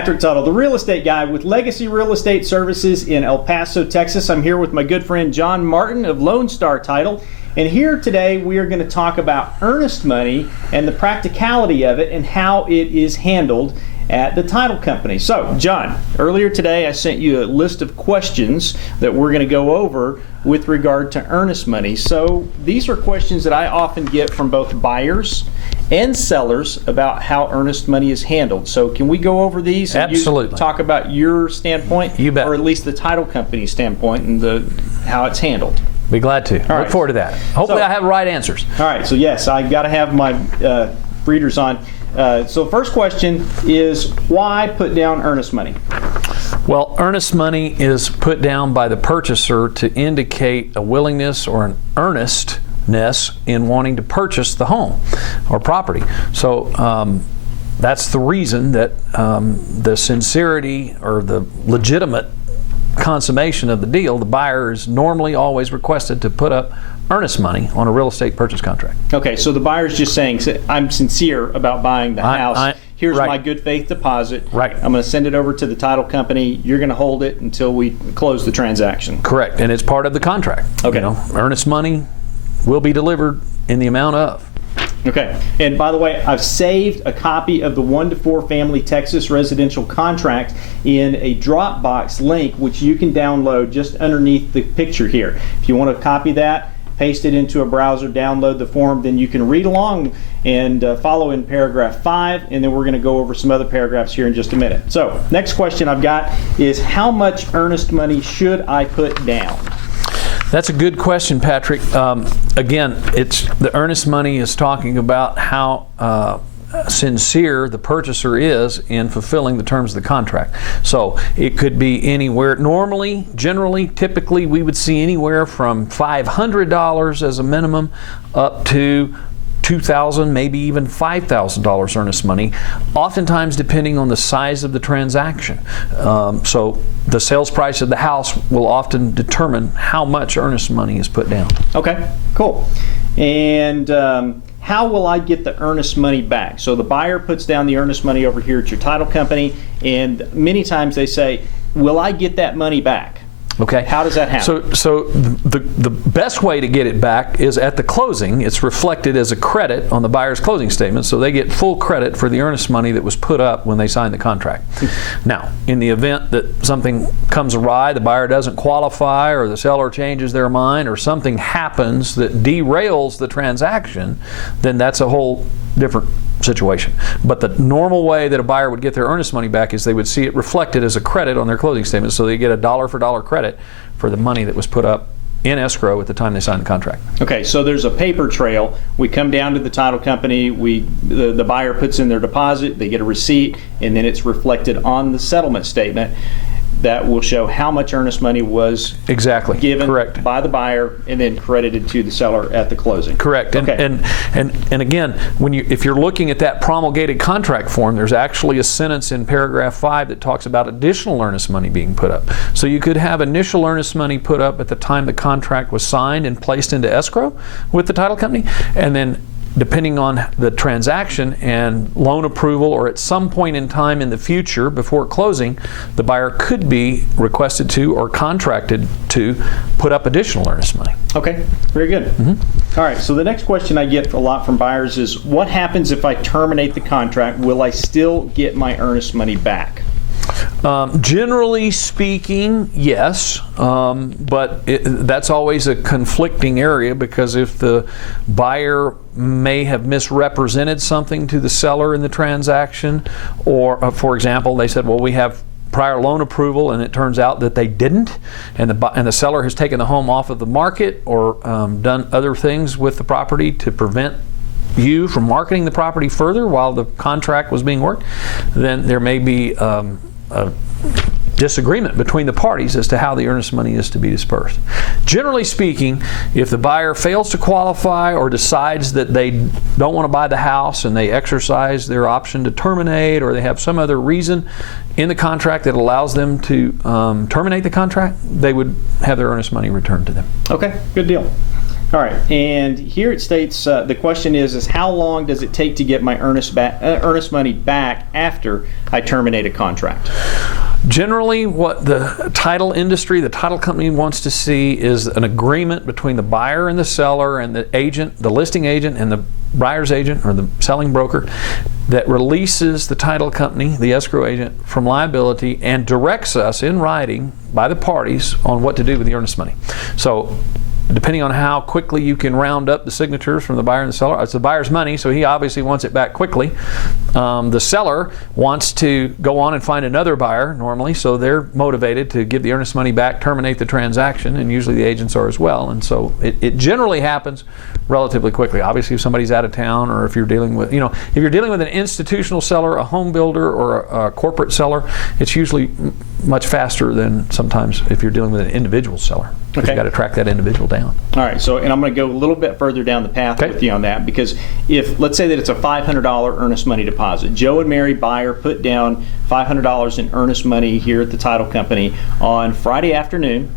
Patrick Tuttle, the real estate guy with Legacy Real Estate Services in El Paso, Texas. I'm here with my good friend John Martin of Lone Star Title. And here today we are going to talk about earnest money and the practicality of it and how it is handled at the title company. So, John, earlier today I sent you a list of questions that we're going to go over with regard to earnest money. So these are questions that I often get from both buyers and sellers about how earnest money is handled. So can we go over these and Absolutely. You talk about your standpoint? You bet. Or at least the title company's standpoint and how it's handled. Be glad to. Look forward to that. Hopefully I have right answers. All right, so yes, I got to have my readers on. So first question is, why put down earnest money? Well, earnest money is put down by the purchaser to indicate a willingness or an earnestness in wanting to purchase the home or property. So that's the reason that the sincerity or the legitimate consummation of the deal, the buyer is normally always requested to put up earnest money on a real estate purchase contract. Okay, so the buyer's just saying, I'm sincere about buying the house. Here's right. my good faith deposit. Right. I'm going to send it over to the title company. You're going to hold it until we close the transaction. Correct, and it's part of the contract. Okay. You know, earnest money will be delivered in the amount of. Okay, and by the way, I've saved a copy of the 1 to 4 family Texas residential contract in a Dropbox link, which you can download just underneath the picture here. If you want to copy that, paste it into a browser, download the form, then you can read along and follow in paragraph 5, and then we're going to go over some other paragraphs here in just a minute. So, next question I've got is, how much earnest money should I put down? That's a good question, Patrick. Again, it's the earnest money is talking about how sincere the purchaser is in fulfilling the terms of the contract. So it could be anywhere. Normally, generally, typically, we would see anywhere from $500 as a minimum up to $2,000, maybe even $5,000 earnest money, oftentimes depending on the size of the transaction. So the sales price of the house will often determine how much earnest money is put down. Okay, cool. And how will I get the earnest money back? So the buyer puts down the earnest money over here at your title company, and many times they say, will I get that money back? Okay. How does that happen? So the best way to get it back is at the closing. It's reflected as a credit on the buyer's closing statement, so they get full credit for the earnest money that was put up when they signed the contract. Now, in the event that something comes awry, the buyer doesn't qualify, or the seller changes their mind, or something happens that derails the transaction, then that's a whole different situation. But the normal way that a buyer would get their earnest money back is they would see it reflected as a credit on their closing statement, so they get a dollar for dollar credit for the money that was put up in escrow at the time they signed the contract. Okay, so there's a paper trail. We come down to the title company, the buyer puts in their deposit, they get a receipt, and then it's reflected on the settlement statement that will show how much earnest money was given Correct. by the buyer and then credited to the seller at the closing. Correct. Okay. And again, if you're looking at that promulgated contract form, there's actually a sentence in paragraph 5 that talks about additional earnest money being put up. So you could have initial earnest money put up at the time the contract was signed and placed into escrow with the title company, and then depending on the transaction and loan approval, or at some point in time in the future before closing, the buyer could be requested to or contracted to put up additional earnest money. Okay, very good. Mm-hmm. All right, so the next question I get a lot from buyers is, what happens if I terminate the contract? Will I still get my earnest money back? Generally speaking, yes, but that's always a conflicting area, because if the buyer may have misrepresented something to the seller in the transaction, or for example, they said, well, we have prior loan approval, and it turns out that they didn't, and the seller has taken the home off of the market or done other things with the property to prevent you from marketing the property further while the contract was being worked, then there may be a disagreement between the parties as to how the earnest money is to be dispersed. Generally speaking, if the buyer fails to qualify or decides that they don't want to buy the house and they exercise their option to terminate, or they have some other reason in the contract that allows them to terminate the contract, they would have their earnest money returned to them. Okay, good deal. All right, and here it states the question is how long does it take to get my earnest money back after I terminate a contract? Generally, what the title industry, the title company wants to see is an agreement between the buyer and the seller and the agent, the listing agent and the buyer's agent or the selling broker that releases the title company, the escrow agent, from liability and directs us in writing by the parties on what to do with the earnest money. So depending on how quickly you can round up the signatures from the buyer and the seller, it's the buyer's money, so he obviously wants it back quickly. The seller wants to go on and find another buyer normally, so they're motivated to give the earnest money back, terminate the transaction, and usually the agents are as well. And so it generally happens relatively quickly. Obviously, if somebody's out of town, or if you're dealing with, if you're dealing with an institutional seller, a home builder, or a corporate seller, it's usually much faster than sometimes if you're dealing with an individual seller. Okay. You've got to track that individual down. All right, so, and I'm going to go a little bit further down the path with you on that, because if, let's say that it's a $500 earnest money deposit. Joe and Mary buyer put down $500 in earnest money here at the title company on Friday afternoon.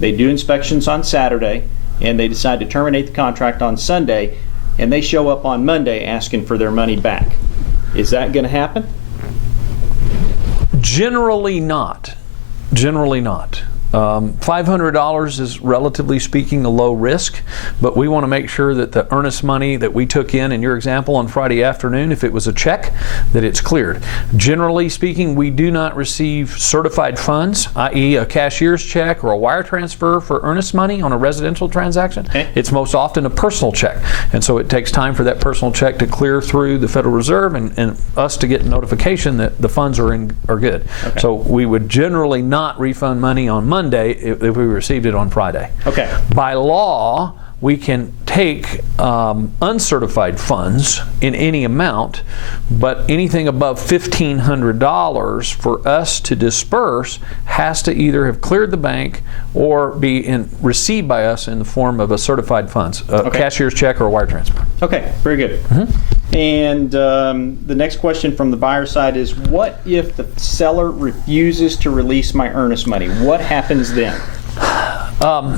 They do inspections on Saturday, and they decide to terminate the contract on Sunday, and they show up on Monday asking for their money back. Is that going to happen? Generally not. Generally not. $500 is, relatively speaking, a low risk, but we want to make sure that the earnest money that we took in your example on Friday afternoon, if it was a check, that it's cleared. Generally speaking, we do not receive certified funds, i.e. a cashier's check or a wire transfer for earnest money on a residential transaction. Okay. It's most often a personal check, and so it takes time for that personal check to clear through the Federal Reserve and us to get notification that the funds are good. Okay. So we would generally not refund money on Monday if we received it on Friday. Okay. By law, we can take uncertified funds in any amount, but anything above $1,500 for us to disperse has to either have cleared the bank or be received by us in the form of a certified funds, a cashier's check or a wire transfer. Okay, very good. Mm-hmm. And the next question from the buyer side is, what if the seller refuses to release my earnest money? What happens then?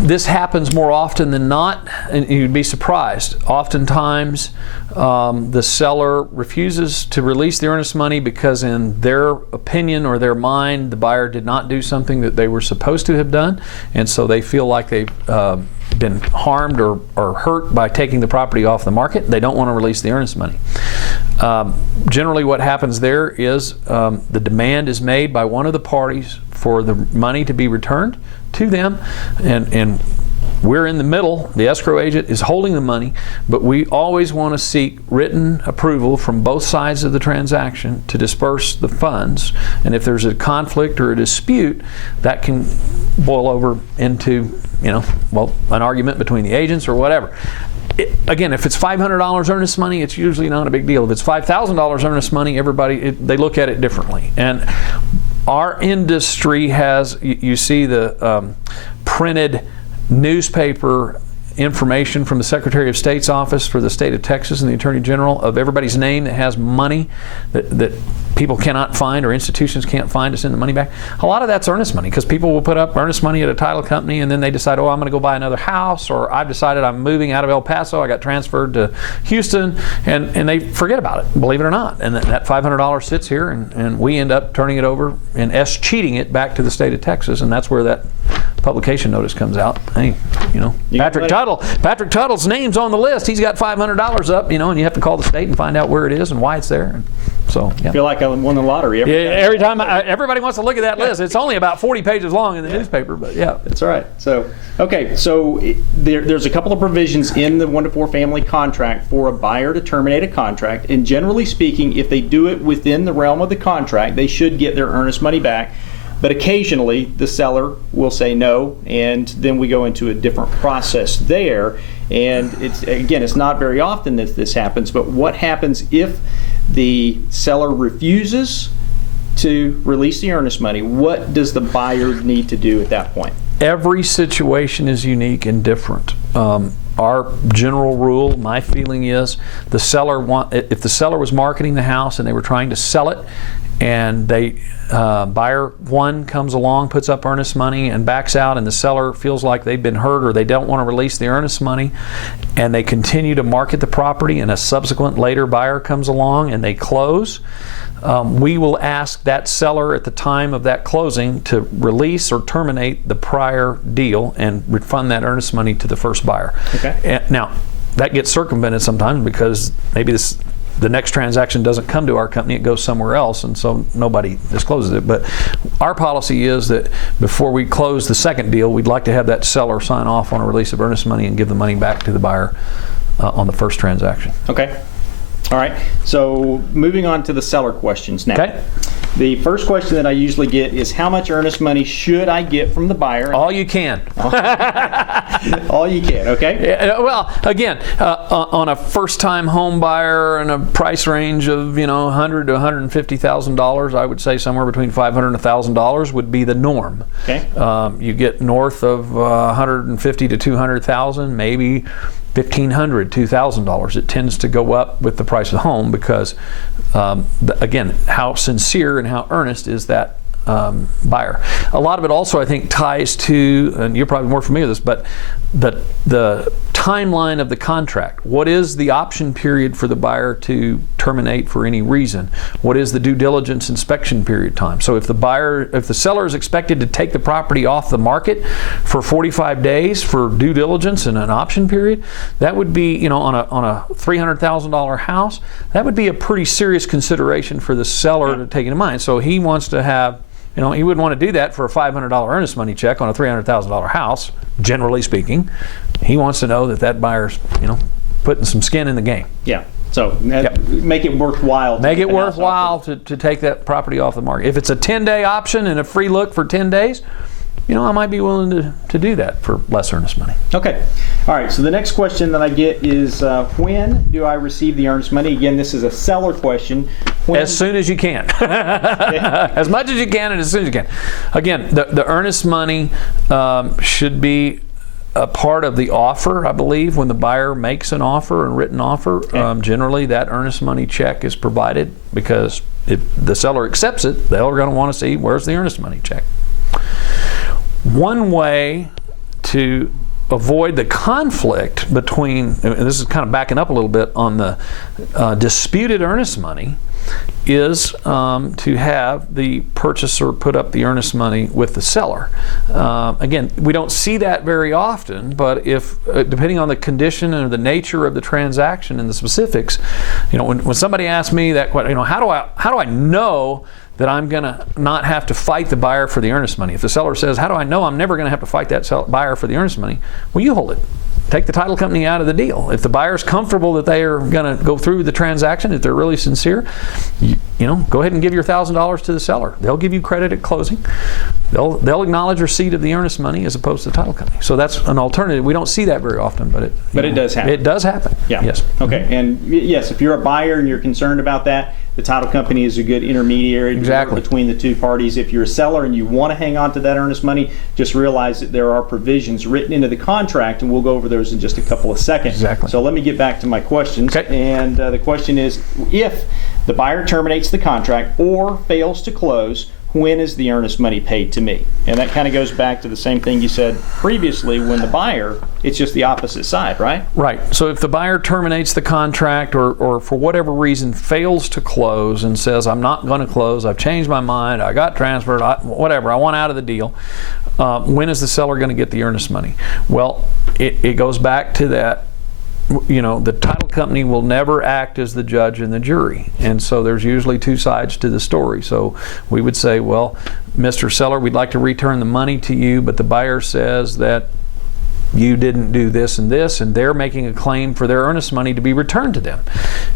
This happens more often than not, and you'd be surprised. Oftentimes, the seller refuses to release the earnest money because in their opinion or their mind, the buyer did not do something that they were supposed to have done, and so they feel like they've been harmed or hurt by taking the property off the market. They don't want to release the earnest money. Generally what happens there is the demand is made by one of the parties for the money to be returned to them, and we're in the middle. The escrow agent is holding the money, but we always want to seek written approval from both sides of the transaction to disperse the funds. And if there's a conflict or a dispute, that can boil over into, an argument between the agents or whatever. Again, if it's $500 earnest money, it's usually not a big deal. If it's $5,000 earnest money, they look at it differently. And our industry has, you see the printed newspaper information from the Secretary of State's office for the state of Texas and the Attorney General of everybody's name that has money that people cannot find or institutions can't find to send the money back. A lot of that's earnest money, because people will put up earnest money at a title company and then they decide, I'm going to go buy another house, or I've decided I'm moving out of El Paso, I got transferred to Houston, and they forget about it, believe it or not. And that $500 sits here, and we end up turning it over and cheating it back to the state of Texas, and that's where that publication notice comes out. Hey, Patrick Tuttle's name's on the list. He's got $500 up, and you have to call the state and find out where it is and why it's there. And so, yeah. I feel like I won the lottery every time. Everybody wants to look at that list. It's only about 40 pages long in the newspaper, but yeah. That's all right. So, there's a couple of provisions in the 1-to-4 family contract for a buyer to terminate a contract, and generally speaking, if they do it within the realm of the contract, they should get their earnest money back. But occasionally, the seller will say no, and then we go into a different process there. And it's not very often that this happens, but what happens if the seller refuses to release the earnest money? What does the buyer need to do at that point? Every situation is unique and different. Our general rule, my feeling is, if the seller was marketing the house and they were trying to sell it, and they buyer one comes along, puts up earnest money and backs out, and the seller feels like they've been hurt or they don't want to release the earnest money, and they continue to market the property, and a subsequent later buyer comes along and they close, we will ask that seller at the time of that closing to release or terminate the prior deal and refund that earnest money to the first buyer. Okay. Now, that gets circumvented sometimes because maybe the next transaction doesn't come to our company, it goes somewhere else, and so nobody discloses it. But our policy is that before we close the second deal, we'd like to have that seller sign off on a release of earnest money and give the money back to the buyer on the first transaction. Okay. All right. So moving on to the seller questions now. Okay. The first question that I usually get is, how much earnest money should I get from the buyer? All you can. All you can, okay? Yeah, well, again, on a first-time home buyer and a price range of $100,000 to $150,000, I would say somewhere between $500 and $1,000 would be the norm. Okay. You get north of $150,000 to $200,000, maybe $1,500, $2,000. It tends to go up with the price of the home because, again, how sincere and how earnest is that buyer. A lot of it also, I think, ties to, and you're probably more familiar with this, but the timeline of the contract. What is the option period for the buyer to terminate for any reason? What is the due diligence inspection period time? So if the seller is expected to take the property off the market for 45 days for due diligence and an option period, that would be, on a $300,000 house, that would be a pretty serious consideration for the seller to take into mind. So he wants to have, he wouldn't want to do that for a $500 earnest money check on a $300,000 house, generally speaking. He wants to know that buyer's, putting some skin in the game. Yeah. So make it worthwhile. Make it worthwhile to take that property off the market. If it's a 10-day option and a free look for 10 days, I might be willing to do that for less earnest money. Okay. All right. So the next question that I get is, when do I receive the earnest money? Again, this is a seller question. As soon as you can. As much as you can and as soon as you can. Again, the earnest money should be a part of the offer, I believe, when the buyer makes an offer, a written offer. Okay. Generally, that earnest money check is provided because if the seller accepts it, they're going to want to see where's the earnest money check. One way to avoid the conflict between, and this is kind of backing up a little bit on the disputed earnest money, is to have the purchaser put up the earnest money with the seller. Again, we don't see that very often, but if depending on the condition and the nature of the transaction and the specifics, when somebody asks me that question, how do I know that I'm going to not have to fight the buyer for the earnest money? If the seller says, how do I know I'm never going to have to fight that buyer for the earnest money? Well, you hold it. Take the title company out of the deal. If the buyer's comfortable that they are going to go through the transaction, if they're really sincere, go ahead and give your $1,000 to the seller. They'll give you credit at closing. They'll acknowledge receipt of the earnest money as opposed to the title company. So that's an alternative. We don't see that very often, but it does happen. It does happen. Yeah. Yes. Okay. And yes, if you're a buyer and you're concerned about that, the title company is a good intermediary between the two parties. If you're a seller and you want to hang on to that earnest money, just realize that there are provisions written into the contract, and we'll go over those in just a couple of seconds. Exactly. So let me get back to my questions. Okay. And the question is, if the buyer terminates the contract or fails to close, when is the earnest money paid to me? And that kind of goes back to the same thing you said previously. When the buyer, it's just the opposite side, right? Right. So if the buyer terminates the contract or for whatever reason fails to close and says, I'm not going to close, I've changed my mind, I got transferred, whatever, I want out of the deal, when is the seller going to get the earnest money? Well, it goes back to that. The title company will never act as the judge and the jury. And so there's usually two sides to the story. So we would say, well, Mr. Seller, we'd like to return the money to you, but the buyer says that you didn't do this, and they're making a claim for their earnest money to be returned to them.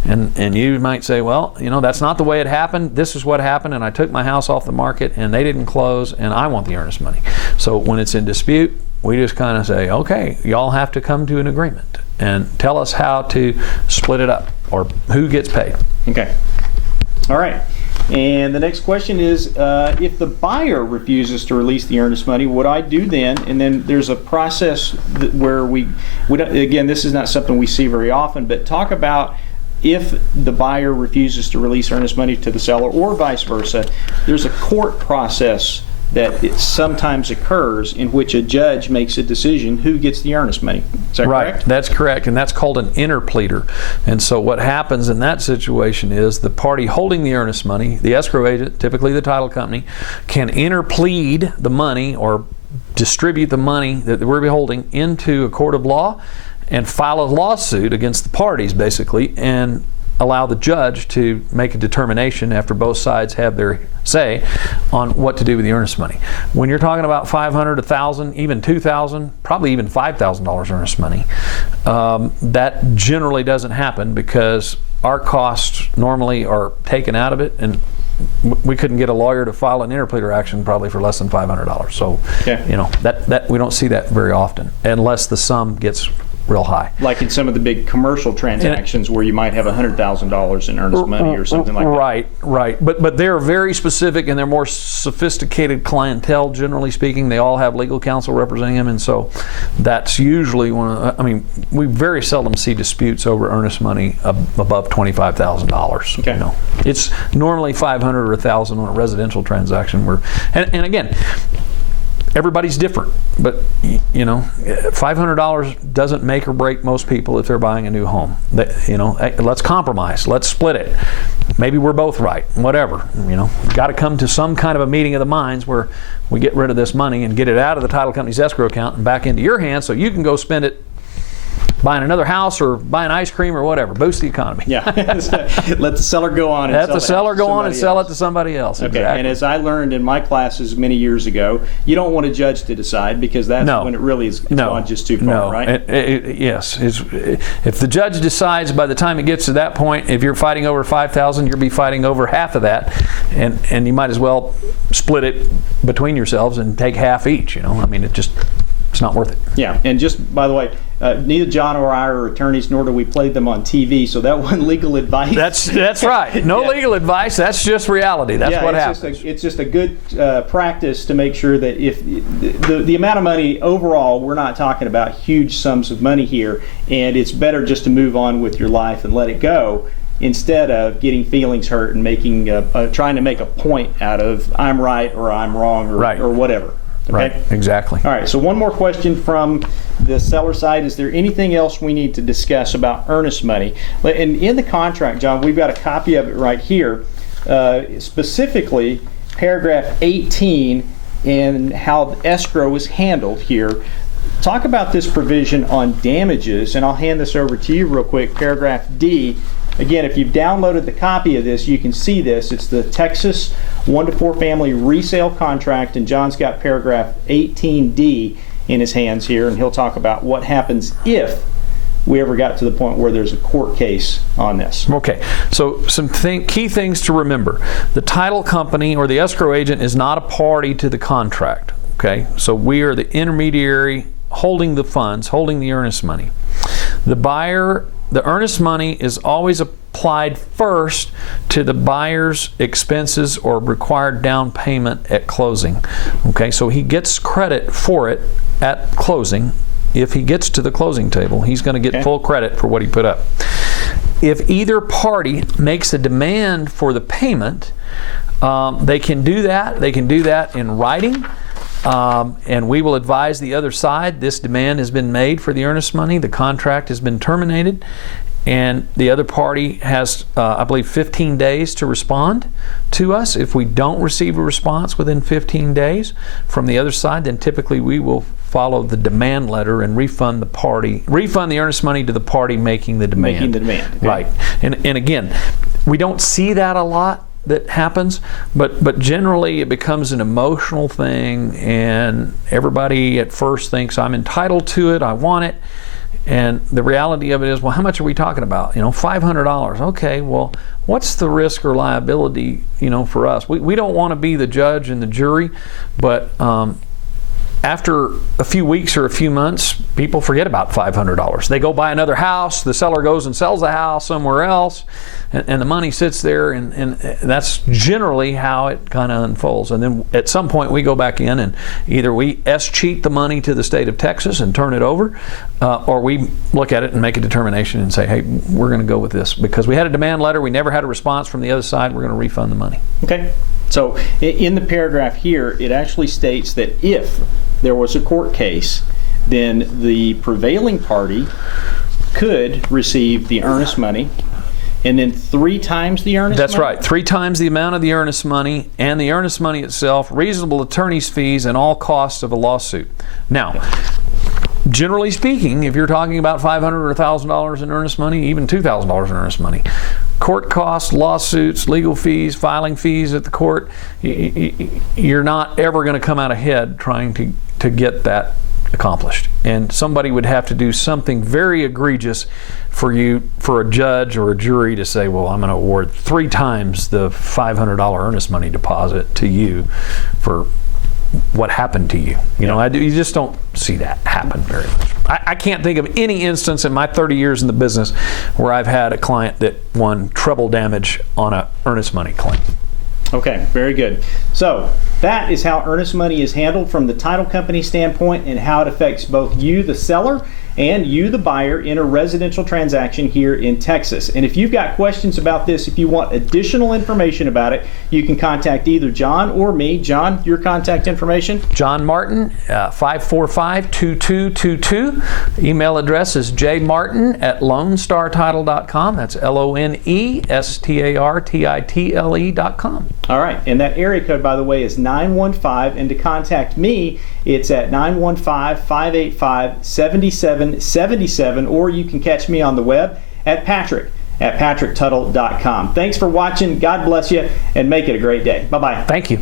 And you might say, well, that's not the way it happened. This is what happened, and I took my house off the market, and they didn't close, and I want the earnest money. So when it's in dispute, we just kind of say, okay, y'all have to come to an agreement and tell us how to split it up or who gets paid. Okay. All right. And the next question is, if the buyer refuses to release the earnest money, what I do then? And then there's a process where we don't, again, this is not something we see very often, but talk about if the buyer refuses to release earnest money to the seller or vice versa, there's a court process that it sometimes occurs in which a judge makes a decision who gets the earnest money. Is that right, correct? That's correct, and that's called an interpleader. And so what happens in that situation is the party holding the earnest money, the escrow agent, typically the title company, can interplead the money or distribute the money that we're holding into a court of law and file a lawsuit against the parties, basically, and allow the judge to make a determination after both sides have their say on what to do with the earnest money. When you're talking about $500, $1,000, even $2,000, probably even $5,000 earnest money, that generally doesn't happen because our costs normally are taken out of it, and we couldn't get a lawyer to file an interpleader action probably for less than $500. So, okay. you know, that we don't see that very often unless the sum gets real high. Like in some of the big commercial transactions where you might have $100,000 in earnest money or something like that. Right. But they're very specific and they're more sophisticated clientele, generally speaking. They all have legal counsel representing them, and so that's usually one of, I mean, we very seldom see disputes over earnest money above $25,000. Okay. You know, it's normally $500 or $1,000 on a residential transaction where, and again, everybody's different, but you know, $500 doesn't make or break most people if they're buying a new home. You know, let's compromise. Let's split it. Maybe we're both right. Whatever. You know, got to come to some kind of a meeting of the minds where we get rid of this money and get it out of the title company's escrow account and back into your hands so you can go spend it buying another house or buying ice cream or whatever. Boost the economy. Yeah. Let the seller go on and let the seller go on and sell it to somebody else. Okay. Exactly. And as I learned in my classes many years ago, you don't want a judge to decide because that's when it really is gone just too far, right? Yes. If the judge decides by the time it gets to that point, if you're fighting over $5,000, you'll be fighting over half of that, and you might as well split it between yourselves and take half each. You know, I mean, it's not worth it. Yeah, and just by the way, neither John or I are attorneys, nor do we play them on TV, so that wasn't legal advice. That's right. No legal advice. That's just reality. That's what happens. It's just a good practice to make sure that if the amount of money overall, we're not talking about huge sums of money here, and it's better just to move on with your life and let it go instead of getting feelings hurt and making trying to make a point out of I'm right or I'm wrong or whatever. Okay? Right, exactly. All right, so one more question from the seller side. Is there anything else we need to discuss about earnest money? And in the contract, John, we've got a copy of it right here, specifically paragraph 18 and how escrow is handled here. Talk about this provision on damages, and I'll hand this over to you real quick, paragraph D. Again, if you've downloaded the copy of this, you can see this. It's the Texas 1 to 4 family resale contract, and John's got paragraph 18D in his hands here, and he'll talk about what happens if we ever got to the point where there's a court case on this. Okay, so some key things to remember. The title company or the escrow agent is not a party to the contract. Okay, so we are the intermediary holding the funds, holding the earnest money. The earnest money is always applied first to the buyer's expenses or required down payment at closing. Okay, so he gets credit for it at closing. If he gets to the closing table, he's going to get full credit for what he put up. If either party makes a demand for the payment, they can do that. They can do that in writing. And we will advise the other side this demand has been made for the earnest money, the contract has been terminated, and the other party has, I believe, 15 days to respond to us. If we don't receive a response within 15 days from the other side, then typically we will follow the demand letter and refund the earnest money to the party making the demand. Okay. Right. And again, we don't see that a lot that happens, but generally it becomes an emotional thing, and everybody at first thinks I'm entitled to it, I want it, and the reality of it is, well, how much are we talking about? You know, $500. Okay, well, what's the risk or liability, you know, for us? We don't want to be the judge and the jury, but after a few weeks or a few months, people forget about $500. They go buy another house, the seller goes and sells the house somewhere else, and the money sits there, and that's generally how it kind of unfolds. And then at some point we go back in and either we cheat the money to the state of Texas and turn it over, or we look at it and make a determination and say, hey, we're going to go with this because we had a demand letter, we never had a response from the other side, we're going to refund the money. Okay. So in the paragraph here, it actually states that if there was a court case, then the prevailing party could receive the earnest money, and then 3 times the earnest money? That's right. 3 times the amount of the earnest money, and the earnest money itself, reasonable attorney's fees, and all costs of a lawsuit. Now, generally speaking, if you're talking about $500 or $1,000 in earnest money, even $2,000 in earnest money, court costs, lawsuits, legal fees, filing fees at the court, you're not ever going to come out ahead trying to get that accomplished. And somebody would have to do something very egregious for a judge or a jury to say, well, I'm going to award 3 times the $500 earnest money deposit to you for what happened to you. You just don't see that happen very much. I can't think of any instance in my 30 years in the business where I've had a client that won treble damage on an earnest money claim. Okay, very good. So that is how earnest money is handled from the title company standpoint and how it affects both you, the seller, and you, the buyer, in a residential transaction here in Texas. And if you've got questions about this, if you want additional information about it, you can contact either John or me. John, your contact information? John Martin, 545-2222. Email address is jmartin@lonestartitle.com. That's LONESTARTITLE.com. All right, and that area code, by the way, is 915, and to contact me, it's at 915-585-7777, or you can catch me on the web at patricktuttle.com. Thanks for watching. God bless you, and make it a great day. Bye-bye. Thank you.